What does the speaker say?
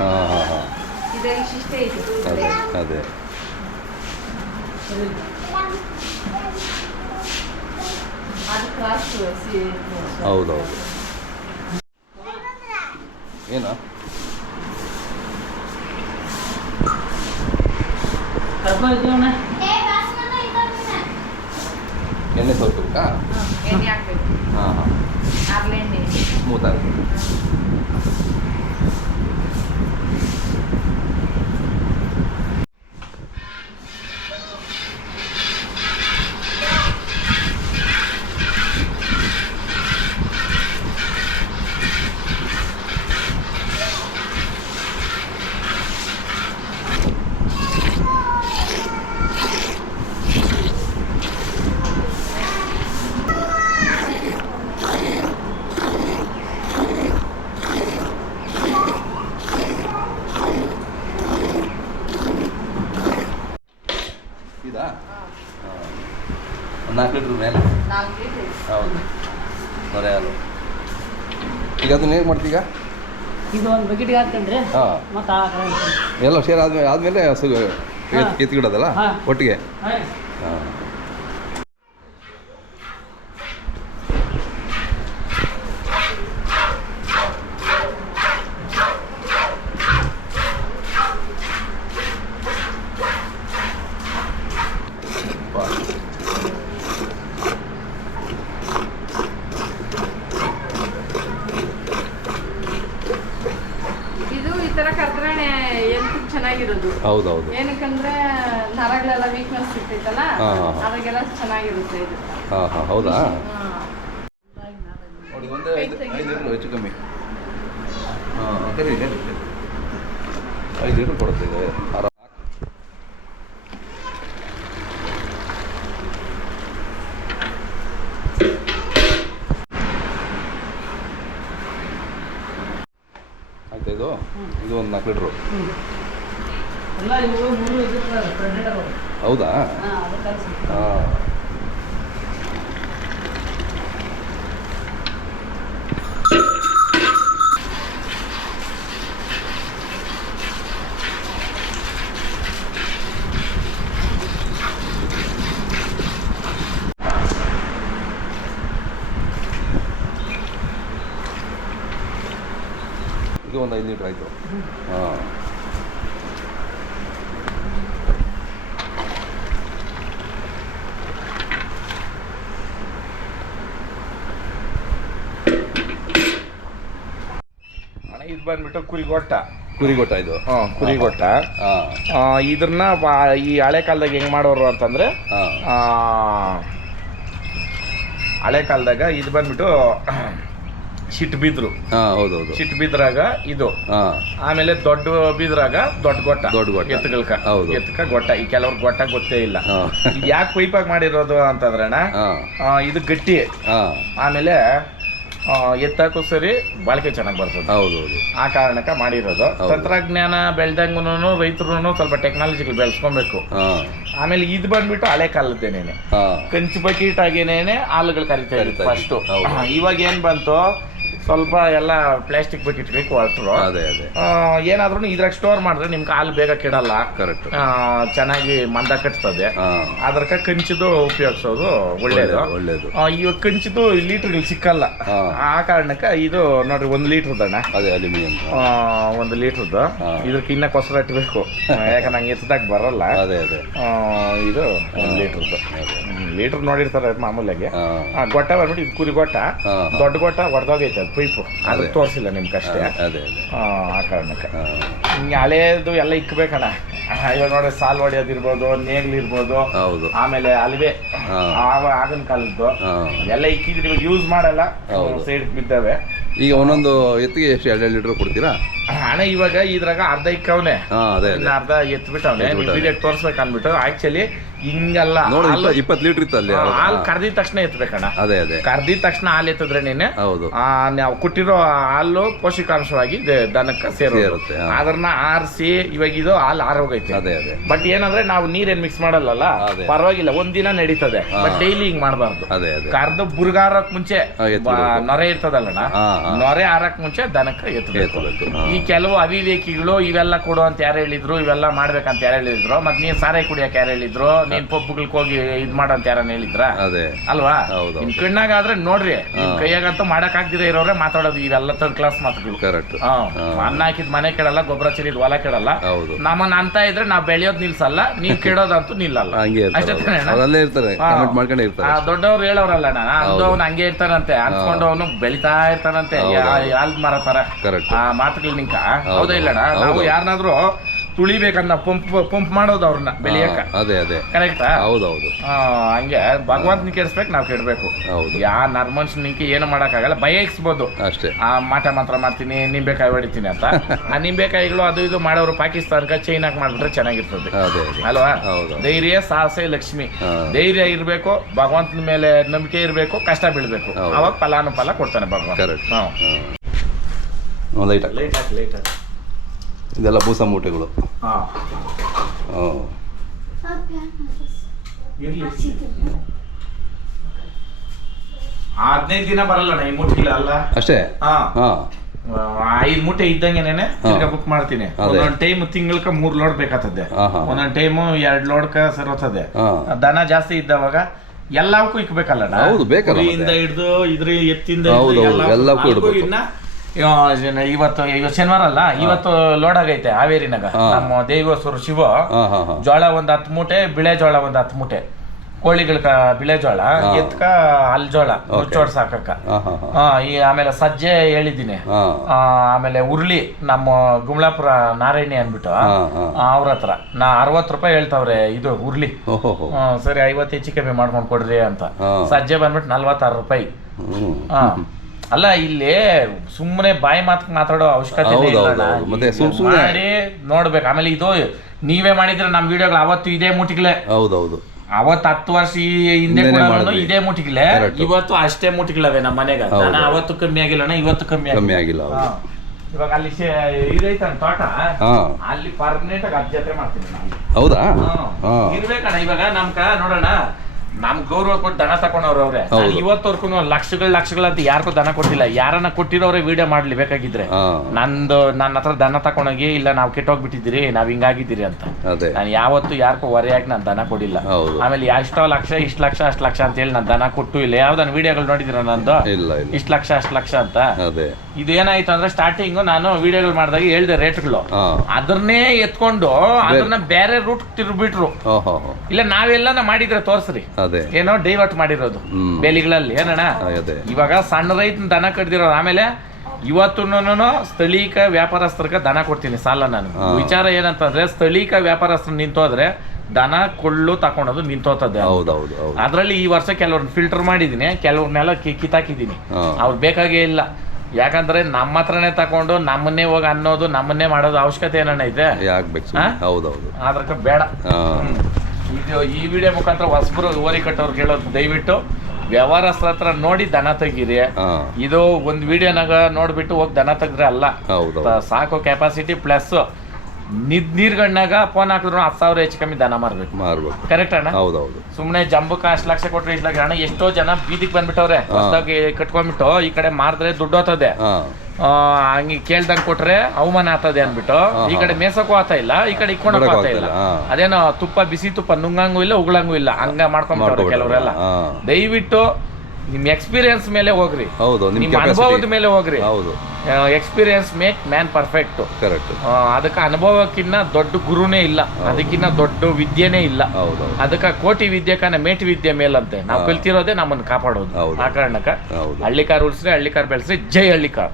ಹಾಂ ಹಾಂ ಹಾಂ ಇದರಲ್ಲಿ ಶಿಷ್ಟೇ ಇದೆ. ಅದೇ ಅದೇ ಅದು ಕ್ರಾಸ್ ಹೌದೌದು. ಏನು ಎಣ್ಣೆ ಸ್ವಲ್ಪ ಎಣ್ಣೆ ಹಾಕ್ಬೇಕು. ಹಾಂ ಹಾಂ ಹರಳೆಣ್ಣೆ ಸ್ಮೂತ್ ಆಗಿ. ಇದಾ 4 ಲೀಟ್ರ್ ಮೇಲೆ. 4 ಲೀಟರ್. ಹೌದು ಬರೇ ಹಾಲು. ಈಗ ಅದನ್ನ ಹೇಗೆ ಮಾಡ್ತೀಗ? ಇದು ಒಂದು ಬಕೆಟ್ಗೆ ಹಾಕ್ಕೊಂಡ್ರೆ ಹಾಂ ಮತ್ತು ಎಲ್ಲ ಶೇರ್ ಆದಮೇಲೆ ಎತ್ಗಿಡೋದಲ್ಲ ಒಟ್ಟಿಗೆ. ಹಾಂ ಚೆನ್ನಾಗಿರೋದು. ಹೌದೌದು. ಏನಕ್ಕಂದ್ರೆ ನರಗಳೆಲ್ಲ ವೀಕ್ನೆಸ್ ಇರ್ತೈತಲ್ಲ, ಅದಕ್ಕೆಲ್ಲ ಚೆನ್ನಾಗಿರುತ್ತೆ ಇದು. ಹಾಂ ಹಾಂ ಹೌದಾ? ನೋಡಿ ಒಂದೇ 5 ಲೀಟ್ರ್ ಹೆಚ್ಚು ಕಮ್ಮಿ. ಹಾಂ ಕರಿ 5 ಲೀಟ್ರ್ ಕೊಡ್ತಿದೆ ಆರಾಮ. ಆಯ್ತಾ ಇದು ಒಂದು 4 ಲೀಟ್ರು. ಹೌದಾ? ಹಾಂ ಇದು ಒಂದು 5 ಲೀಟ್ರ್ ಆಯಿತು. ಹಾಂ ಇದು ಬಂದ್ಬಿಟ್ಟು ಕುರಿಗೊಟ್ಟ ಇದು. ಕುರಿಗೊಟ್ಟ. ಇದನ್ನ ಈ ಹಳೆ ಕಾಲದಾಗ ಹೆಂಗ್ ಮಾಡೋರು ಅಂತಂದ್ರೆ, ಹಳೆ ಕಾಲದಾಗ ಇದು ಬಂದ್ಬಿಟ್ಟು ಶಿಟ್ ಬಿದ್ರು. ಹೌದೌದು. ಶಿಟ್ ಬಿದ್ರಾಗ ಇದು, ಆಮೇಲೆ ದೊಡ್ಡ ಬಿದ್ರಾಗ ದೊಡ್ಡ ಗೊಟ್ಟ ಎತ್ತುಗಳ್ಕ ಗೊಟ್ಟ. ಈ ಕೆಲವ್ರ ಗೊಟ್ಟ ಗೊತ್ತೇ ಇಲ್ಲ. ಯಾಕೆ ಪೈಪಾಗಿ ಮಾಡಿರೋದು ಅಂತಂದ್ರಣ್ಣ, ಇದು ಗಟ್ಟಿ, ಆಮೇಲೆ ಎತ್ತಾಕು ಸರಿ ಬಾಳಿಕೆ ಚೆನ್ನಾಗಿ ಬರ್ತದೆ. ಹೌದೌದು. ಆ ಕಾರಣಕ್ಕೆ ಮಾಡಿರೋದು. ತಂತ್ರಜ್ಞಾನ ಬೆಳ್ದಂಗೂ ರೈತರು ಸ್ವಲ್ಪ ಟೆಕ್ನಾಲಜಿಗಳು ಬೆಳೆಸ್ಕೊಬೇಕು. ಆಮೇಲೆ ಇದು ಬಂದ್ಬಿಟ್ಟು ಹಳೆ ಕಾಲದ್ದೇನೇನೆ ಕಂಚು ಬಕೀಟ್ ಆಗೇನೇನೆ ಹಾಲುಗಳು ಕರಿತಾ ಇರುತ್ತೆ ಫಸ್ಟು. ಇವಾಗ ಏನ್ ಬಂತು, ಸ್ವಲ್ಪ ಎಲ್ಲ ಪ್ಲಾಸ್ಟಿಕ್ ಬಕೆಟ್ ಬೇಕು ಹೊರಟರು. ಏನಾದ್ರೂ ಇದ್ರಾಗ ಸ್ಟೋರ್ ಮಾಡಿದ್ರೆ ನಿಮ್ಗೆ ಹಾಲು ಬೇಗ ಕೆಡಲ್ಲ, ಕರೆಕ್ಟ್, ಚೆನ್ನಾಗಿ ಮಂದ ಕಟ್ತದೆ. ಅದಕ್ಕೆ ಕಂಚಿದು ಉಪಯೋಗಿಸೋದು ಒಳ್ಳೇದು. ಇವಾಗ ಕಂಚಿದು ಲೀಟರ್ಗಳು ಸಿಕ್ಕಲ್ಲ. ಆ ಕಾರಣಕ್ಕೆ ಇದು ನೋಡ್ರಿ 1 ಲೀಟರ್ದಣ್ಣ, ಅದೇ ಅಲ್ಯೂಮಿನಿಯಂ 1 ಲೀಟರ್ದು. ಇದಕ್ಕೆ ಇನ್ನ ಕೊಸರ ಇಟ್ಬೇಕು, ಯಾಕಂದ್ರೆ ನಂಗೆ ಎತ್ತದಾಗ ಬರಲ್ಲ. ಇದು 1 ಲೀಟರ್ದು. ಲೀಟರ್ ನೋಡಿರ್ತಾರೆ ಮಾಮೂಲಾಗಿ. ಗೊಟ್ಟ ಬಂದ್ಬಿಟ್ಟು ಇದು ಕುರಿ ಗೊಟ್ಟ, ದೊಡ್ಡ ಗೊಟ್ಟ ಹೊಡೆದೋಗೈತೆ ಅದು ಪೈಪು, ಅದಕ್ಕೆ ತೋರಿಸಿಲ್ಲ ನಿಮ್ಗಷ್ಟೇ. ಆ ಕಾರಣಕ್ಕೆ ಹಿಂಗೆ ಹಳೇದು ಎಲ್ಲ ಇಕ್ಕಬೇಕಣ್ಣ. ಇವಾಗ ನೋಡಿ ಸಾಲ್ ಹೊಡೆಯೋದಿರ್ಬೋದು, ನೇಗ್ಲಿರ್ಬೋದು, ಆಮೇಲೆ ಅಲ್ವೇ ಆಗಿನ ಕಾಲದ್ದು ಎಲ್ಲ ಇಕ್ಕಿದ್ರೆ ಇವಾಗ ಯೂಸ್ ಮಾಡಲ್ಲ, ಸೈಡ್ ಬಿದ್ದಾವೆ. ಈಗ ಒಂದೊಂದು ಎತ್ತಿಗೆ ಎಷ್ಟು 2 ಲೀಟರ್ ಕೊಡ್ತೀರಾ ಹಣ? ಇವಾಗ ಇದ್ರಾಗ ಅರ್ಧ ಇಕ್ಕವನೆ, ಅರ್ಧ ಎತ್ಬಿಟ್ಟವನೆ. ತೋರ್ಸ್ಬೇಕು ಅಂದ್ಬಿಟ್ಟು ಆಕ್ಚುಲಿ ಹಿಂಗಲ್ಲ. 20 ಲೀಟರ್ ಇತ್ತು ಅಲ್ಲಿ. ಹಾಲು ಕರ್ದಿದ ತಕ್ಷಣ ಎತ್ಬೇಕಣ್ಣ. ಕರ್ದಿದ ತಕ್ಷಣ ಹಾಲು ಎತ್ತಿದ್ರೆ ನಾವು ಕೊಟ್ಟಿರೋ ಹಾಲು ಪೋಷಕಾಂಶವಾಗಿ ದನಕ್ಕೆ ಸೇರುತ್ತೆ. ಅದನ್ನ ಆರಿಸಿ ಇವಾಗ ಇದು ಹಾಲು ಆರೋಗೈತೆ. ಬಟ್ ಏನಂದ್ರೆ ನಾವು ನೀರೇನ್ ಮಿಕ್ಸ್ ಮಾಡಲ್ಲ, ಪರವಾಗಿಲ್ಲ, ಒಂದಿನ ನಡೀತದೆ. ಬಟ್ ಡೈಲಿ ಹಿಂಗ್ ಮಾಡಬಾರ್ದು. ಕರ್ದು ಬುರ್ಗಾರಕ್ ಮುಂಚೆ ನೊರೆ ಇರ್ತದಲ್ಲಣ್ಣ, ನೊರೆ ಆರಕ್ ಮುಂಚೆ ದನಕ್ಕೆ ಎತ್ತಬೇಕು. ಈ ಕೆಲವು ಅವಿವೇಕಿಗಳು ಇವೆಲ್ಲ ಕೊಡು ಅಂತ ಯಾರು ಹೇಳಿದ್ರು, ಇವೆಲ್ಲ ಮಾಡ್ಬೇಕಂತ ಯಾರು ಹೇಳಿದ್ರು, ಮತ್ತೆ ನೀನ್ ಸಾರಾಯಿ ಕುಡಿಯಕ್ಕೆ ಯಾರು ಹೇಳಿದ್ರು, ನೀನ್ ಪಬ್ಬುಗಳಿಗೆ ಹೋಗಿ ಇದ್ ಮಾಡಂತ ಯಾರನ್ನ ಹೇಳಿದ್ರ ಅದೇ ಅಲ್ವಾ? ಹೌದು. ನಿಮ್ ಕಣ್ಣಾಗಾದ್ರೆ ನೋಡ್ರಿ, ನಿಮ್ ಕೈಯಾಗಂತೂ ಮಾಡಕ್ ಆಗ್ದಿರ ಇರೋರೆ ಮಾತಾಡೋದು ಇವೆಲ್ಲ ಥರ್ಡ್ ಕ್ಲಾಸ್ ಮಾತುಗಳು. ಕರೆಕ್ಟ್. ಅನ್ನ ಹಾಕಿದ್ ಮನೆ ಕೆಡಲ್ಲ, ಗೊಬ್ಬರ ಚೆಲ್ಲಿದ್ ಹೊಲ ಕೆಡಲ್ಲ. ಹೌದು. ನಮ್ಮನ್ನ ಅಂತ ಇದ್ರೆ ನಾವ್ ಬೆಳೆಯೋದ್ ನಿಲ್ಸಲ್ಲ, ನೀವ್ ಕೆಡೋದಂತೂ ನಿಲ್ಲಲ್ಲ. ಹಂಗೆ ಅಷ್ಟೇ ತಾನೇ ಅಣ್ಣ? ಅವರಲ್ಲೇ ಇರ್ತಾರೆ, ಕಮೆಂಟ್ ಮಾಡ್ಕೊಂಡೇ ಇರ್ತಾರೆ. ದೊಡ್ಡವ್ರು ಹೇಳೋರಲ್ಲ ಅಣ್ಣ, ಅಂದವನು ಹಂಗೆ ಇರ್ತಾನಂತೆ, ಅನ್ಸ್ಕೊಂಡು ಅವನು ಬೆಳಿತಾ ಇರ್ತಾನಂತೆ, ಯಾಲ್ ಮರ ತರ. ಕರೆಕ್ಟ್. ಆ ಮಾತುಗಳು ನಿಂಕ ಹೌದಾ ಇಲ್ಲಣ್ಣ? ನಾವು ಯಾರನ್ನಾದ್ರೂ ತುಳಿಬೇಕನ್ನ ಪಂಪ್ ಮಾಡೋದು ಅವ್ರನ್ನ ಬೆಳೆಯಕ್ಕ. ಅದೇ ಅದೇ ಕರೆಕ್ಟಾ? ಹೌದೌದು. ಹಂಗೆ ಭಗವಂತನ ಕೆಡಿಸ್ಬೇಕು, ನಾವು ಕೆಡ್ಬೇಕು. ಹೌದು. ಯಾ ನರ್ಮನ್ಸ್ ನಿಂಕೆ ಏನು ಮಾಡಕ್ಕಾಗಲ್ಲ, ಭಯಿಸ್ಬೋದು ಅಷ್ಟೇ. ಆ ಮಾಟ ಮಾತ್ರ ಮಾಡ್ತೀನಿ, ನಿಂಬೆಕಾಯಿ ಹೊಡಿತೀನಿ ಅಂತ. ಆ ನಿಂಬೆಕಾಯಿಗಳು ಅದು ಇದು ಮಾಡೋರು ಪಾಕಿಸ್ತಾನಕ್ಕೆ ಚೈನಾಕ್ ಮಾಡ್ಬಿಟ್ರೆ ಚೆನ್ನಾಗಿರ್ತದೆ ಅಲ್ವಾ? ಧೈರ್ಯ ಸಾಹಸ ಲಕ್ಷ್ಮಿ. ಧೈರ್ಯ ಇರ್ಬೇಕು, ಭಗವಂತನ ಮೇಲೆ ನಂಬಿಕೆ ಇರ್ಬೇಕು, ಕಷ್ಟ ಬೀಳ್ಬೇಕು, ಅವಾಗ ಫಲಾನುಫಲ ಕೊಡ್ತಾನೆ ಭಗವಂತ. ಲೈಟ್ ಹಾಕಿ ಇದೆಲ್ಲ ಬೂಸ ಮೂಟೆಗಳು. ಹದಿನೈದು ದಿನ ಬರಲ್ಲ ಈ ಮೂಟೆಗಳು ಅಲ್ಲ ಅಷ್ಟೇ. 5 ಮೂಟೆ ಇದ್ದಂಗೆನೆ ಬುಕ್ ಮಾಡ್ತೀನಿ. ಒಂದೊಂದ್ ಟೈಮ್ ತಿಂಗಳಕ 3 ಲೋಡ್ ಬೇಕಾಗ್ತದೆ, ಒಂದೊಂದ್ ಟೈಮ್ 2 ಲೋಡ್ಕ ಸರೋತದೆ. ದನ ಜಾಸ್ತಿ ಇದ್ದವಾಗ ಎಲ್ಲವಕ್ಕೂ ಇಕ್ಬೇಕಲ್ಲ, ಹಿಡಿದು ಇದ್ರ ಎತ್ತಿಂದ ಇವತ್ತು ಶನಿವಾರ ಅಲ್ಲ, ಇವತ್ತು ಲೋಡ್ ಆಗೈತೆ ಹಾವೇರಿನಾಗ. ನಮ್ಮ ದೇವಸೂರು ಶಿವ ಜೋಳ 10 ಮೂಟೆ, ಬಿಳೆ ಜೋಳ 10 ಮೂಟೆ, ಕೋಳಿಗಳ ಬಿಳೆ ಜೋಳ, ಎತ್ಕ ಅಲ್ಲಿ ಜೋಳ ನುಚ್ಚೋಡ್ ಸಾಕಕ್ಕ. ಆಮೇಲೆ ಸಜ್ಜೆ ಹೇಳಿದ್ದೀನಿ. ಆಮೇಲೆ ಉರ್ಲಿ ನಮ್ಮ ಗುಮ್ಲಾಪುರ ನಾರಾಯಣಿ ಅನ್ಬಿಟ್ಟು ಅವ್ರ ಹತ್ರ 60 ರೂಪಾಯಿ ಹೇಳ್ತಾವ್ರೆ ಇದು ಉರ್ಲಿ. ಸರಿ 50 ಹೆಚ್ಚು ಕಮ್ಮಿ ಮಾಡ್ಕೊಂಡ್ ಕೊಡ್ರಿ ಅಂತ. ಸಜ್ಜೆ ಬಂದ್ಬಿಟ್ಟು 46 ರೂಪಾಯಿ. ಅಲ್ಲ, ಇಲ್ಲಿ ಸುಮ್ಮನೆ ಬಾಯಿ ಮಾತಾಡೋ ಅವಶ್ಯಕತೆ ಮಾಡಿ ನೋಡ್ಬೇಕು. ಆಮೇಲೆ ಇದು ನೀವೇ ಮಾಡಿದ್ರೆ ನಮ್ ವಿಡಿಯೋಗಳು ಅವತ್ತು ಇದೇ ಮೂಟಿಗಳೇ. ಹೌದೌದು. ಅವತ್ತು 10 ವರ್ಷ ಹಿಂದೆ ಇದೇ ಮೂಟಿಗಳೇ, ಇವತ್ತು ಅಷ್ಟೇ ಮೂಟಿಗಳವೆ ನಮ್ಮ ಮನೆಗ. ಅವತ್ತು ಕಮ್ಮಿ ಆಗಿಲ್ಲ, ಇವತ್ತು ಕಮ್ಮಿ ಆಗಿಲ್ಲ. ಇವಾಗ ಅಲ್ಲಿ ಇದೈತಣ್ಣ ತೋಟ, ಅಲ್ಲಿ ಪರ್ಮನೆಂಟ್ ಆಗಿ ಅಜ್ಜಾತ್ರೆ ಮಾಡ್ತೀನಿ ನಾನು. ಹೌದಾ? ಇರ್ಬೇಕಣ್ಣ. ಇವಾಗ ನಮ್ಕ ನೋಡೋಣ, ನಮ್ ಗೌರವ ಕೊಟ್ಟು ದನ ತಕೊಂಡವ್ರು ಅವ್ರೆ. ಇವತ್ತವರ್ಗು ಲಕ್ಷಗಳಂತ ಯಾರಿಗೂ ದನ ಕೊಟ್ಟಿಲ್ಲ. ಯಾರನ್ನ ಕೊಟ್ಟಿರೋರೆ ವಿಡಿಯೋ ಮಾಡ್ಲಿ ಬೇಕಾಗಿದ್ರೆ. ನನ್ನ ಹತ್ರ ದನ ತಕೊಂಡೋಗಿ, ಇಲ್ಲ ನಾವು ಕೆಟ್ಟೋಗ್ಬಿಟ್ಟಿದ್ದೀರಿ, ನಾವ್ ಹಿಂಗಾಗಿದ್ದೀರಿ ಅಂತ. ನಾನು ಯಾವತ್ತು ಯಾರಿಗೂ ಹೊರೆಯಾಗಿ ನಾನು ದನ ಕೊಡಿಲ್ಲ. ಆಮೇಲೆ ಎಷ್ಟೋ ಲಕ್ಷ, ಇಷ್ಟು ಲಕ್ಷ ಅಷ್ಟು ಲಕ್ಷ ಅಂತ ಹೇಳಿ ನಾನು ದನ ಕೊಟ್ಟು ಇಲ್ಲ. ಯಾವ್ದನ್ನ ವಿಡಿಯೋಗಳು ನೋಡಿದಿರ ನಂದು, ಇಷ್ಟು ಲಕ್ಷ ಅಷ್ಟು ಲಕ್ಷ ಅಂತ. ಇದು ಏನಾಯ್ತು ಅಂದ್ರೆ, ಸ್ಟಾರ್ಟಿಂಗ್ ನಾನು ವಿಡಿಯೋಗಳು ಮಾಡಿದಾಗ ಹೇಳ್ದೆ ರೇಟ್ಗಳು, ಅದನ್ನೇ ಎತ್ಕೊಂಡು ಅದನ್ನ ಬೇರೆ ರೂಟ್ ತಿರ್ಬಿಟ್ರು. ಇಲ್ಲ ನಾವೆಲ್ಲ ಮಾಡಿದ್ರೆ ತೋರ್ಸ್ರಿ, ಏನೋ ಡೈವರ್ಟ್ ಮಾಡಿರೋದು ಬೇಲಿಗಳಲ್ಲಿ. ಏನಣ್ಣ, ಇವಾಗ ಸಣ್ಣ ರೈತನ ದನ ಕಡ್ದಿರೋದು. ಆಮೇಲೆ ಇವತ್ತು ಸ್ಥಳೀಕ ವ್ಯಾಪಾರಸ್ಥರ್ಗ ದನ ಕೊಡ್ತೀನಿ ಸಾಲ. ನಾನು ವಿಚಾರ ಏನಂತಂದ್ರೆ, ಸ್ಥಳೀಕ ವ್ಯಾಪಾರಸ್ಥರು ನಿಂತೋದ್ರೆ ದನ ಕೊಳ್ಳು ತಕೊಂಡೋದು ನಿಂತೋತದೆ. ಅದ್ರಲ್ಲಿ ಈ ವರ್ಷ ಕೆಲವ್ರನ್ನ ಫಿಲ್ಟರ್ ಮಾಡಿದೀನಿ, ಕೆಲವ್ರನ್ನೆಲ್ಲ ಕಿತ್ತಾಕಿದೀನಿ. ಅವ್ರು ಬೇಕಾಗೇ ಇಲ್ಲ. ಯಾಕಂದ್ರೆ ನಮ್ಮ ಹತ್ರನೇ ತಕೊಂಡು ನಮ್ಮನ್ನೇ ಹೋಗಿ ಅನ್ನೋದು, ನಮ್ಮನ್ನೇ ಮಾಡೋದು ಅವಶ್ಯಕತೆ ಏನಣ್ಣ ಇದೆ? ಅದ್ರಕ್ಕ ಬೇಡ. ಇದು ಈ ವಿಡಿಯೋ ಮುಖಾಂತರ ಹೊಸಬ್ರು ಓರಿ ಕಟ್ಟೋರು ಕೇಳೋದು, ದಯವಿಟ್ಟು ವ್ಯವಹಾರಸ್ಥರ ಹತ್ರ ನೋಡಿ ದನ ತೆಗೀರಿ. ಇದು ಒಂದ್ ವಿಡಿಯೋನಾಗ ನೋಡ್ಬಿಟ್ಟು ಹೋಗಿ ದನ ತೆಗ್ದ್ರೆ ಅಲ್ಲ, ಸಾಕೋ ಕೆಪಾಸಿಟಿ ಪ್ಲಸ್ ನೀರ್ಗಣ್ಣಾಗ ಫೋನ್ ಹಾಕಿದ್ರು 10,000 ಹೆಚ್ಚು ಕಮ್ಮಿ ದನ ಮಾರ್ಬೇಕು. ಕರೆಕ್ಟ್ ಅಣ್ಣ? ಸುಮ್ನೆ ಜಂಬುಕ 10 ಲಕ್ಷ ಕೊಟ್ರೆ 20 ಲಕ್ಷ ಅಣ್ಣ. ಎಷ್ಟೋ ಜನ ಬೀದಿಗೆ ಬಂದ್ಬಿಟ್ಟವ್ರೆ, ಹೊಸದಾಗಿ ಕಟ್ಕೊಂಡ್ಬಿಟ್ಟು ಈ ಕಡೆ ಮಾರಿದ್ರೆ ದುಡ್ಡು ಹೋಗ್ತದೆ, ಹಂಗೆ ಕೇಳ್ದಂಗ್ ಕೊಟ್ರೆ ಅವಮಾನ ಆಗ್ತದೆ ಅನ್ಬಿಟ್ಟು ಈ ಕಡೆ ಮೇಸಕ್ಕೂ ಆತ ಇಲ್ಲ, ಈ ಕಡೆ ಇಕ್ಕೊಂಡಕ್ಕೂ ಆತ ಇಲ್ಲ. ಅದೇನೋ ತುಪ್ಪ, ಬಿಸಿ ತುಪ್ಪ ನುಂಗಂಗೂ ಇಲ್ಲ, ಉಗುಳಂಗೂ ಇಲ್ಲ, ಹಂಗ ಮಾಡ್ಕೊಂಡ್ಬಿಟ್ಟವ್ರೆ ಕೆಲವರೆಲ್ಲ. ದಯವಿಟ್ಟು ನಿಮ್ ಎಕ್ಸ್ಪೀರಿಯನ್ಸ್ ಮೇಲೆ ಹೋಗ್ರಿ, ನಿಮ್ ಅನುಭವದ ಮೇಲೆ ಹೋಗ್ರಿ. Experience make man perfect. ಅದಕ್ಕೆ ಅನುಭವಕ್ಕಿನ್ನ ದೊಡ್ಡ ಗುರುನೇ ಇಲ್ಲ, ಅದಕ್ಕಿನ್ನ ದೊಡ್ಡ ವಿದ್ಯೆನೇ ಇಲ್ಲ. ಅದಕ್ಕೆ ಕೋಟಿ ವಿದ್ಯೆಕನ ಮೇಟಿ ವಿದ್ಯೆ ಮೇಲಂತೆ. ನಾವು ಕಲ್ತಿರೋದೇ ನಮ್ಮನ್ನು ಕಾಪಾಡೋದು. ಆ ಕಾರಣಕ್ಕ ಹಳ್ಳಿಕಾರ್ ಉಳಿಸ್ರಿ, ಹಳ್ಳಿಕಾರ್ ಬೆಳೆಸ್ರಿ. ಜೈ ಹಳ್ಳಿಕಾರ್.